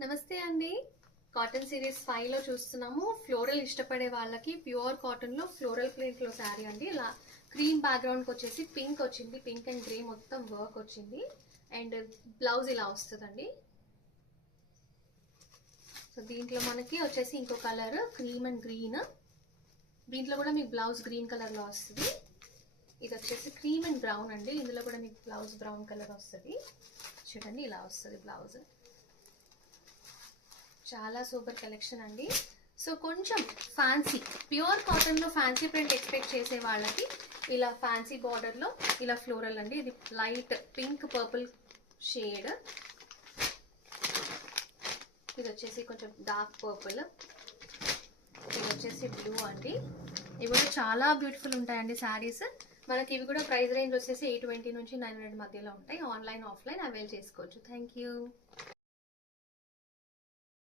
నమస్తే అండి. Cotton series 5 లో చూస్తున్నాము. ఫ్లోరల్ ఇష్టపడే వాళ్ళకి ప్యూర్ కాటన్ లో ఫ్లోరల్ ప్రింట్ లో శారీ అండి. ఇలా క్రీమ్ బ్యాక్గ్రౌండ్ కి వచ్చేసి పింక్ వచ్చింది. పింక్ అండ్ గ్రే మొత్తం వర్క్ వచ్చింది. అండ్ బ్లౌజ్ ఇలా వస్తుందండి. సో దీంట్లో మనకి వచ్చేసి ఇంకో కలర్ క్రీమ్ అండ్ గ్రీన్. దీంట్లో కూడా మీకు బ్లౌజ్ గ్రీన్ కలర్ లో వస్తుంది. ఇది వచ్చేసి క్రీమ్ అండ్ బ్రౌన్ అండి. ఇందులో కూడా మీకు బ్లౌజ్ బ్రౌన్ కలర్ వస్తుంది. చూడండి ఇలా వస్తుంది బ్లౌజ్. చాలా సూపర్ కలెక్షన్ అండి. సో కొంచెం ఫ్యాన్సీ ప్యూర్ కాటన్ లో ఫ్యాన్సీ ప్రింట్ ఎక్స్పెక్ట్ చేసే వాళ్ళకి ఇలా ఫ్యాన్సీ బార్డర్ లో ఇలా ఫ్లోరల్ అండి. ఇది లైట్ పింక్ పర్పుల్ షేడ్. ఇది వచ్చేసి కొంచెం డార్క్ పర్పుల్. ఇది వచ్చేసి బ్లూ అండి. ఇవి కూడా చాలా బ్యూటిఫుల్ ఉంటాయండి శారీస్. మనకి ఇవి కూడా ప్రైస్ రేంజ్ వచ్చేసి 820 నుంచి 900 మధ్యలో ఉంటాయి. ఆన్లైన్ ఆఫ్లైన్ అవైల్ చేసుకోవచ్చు. Thank you.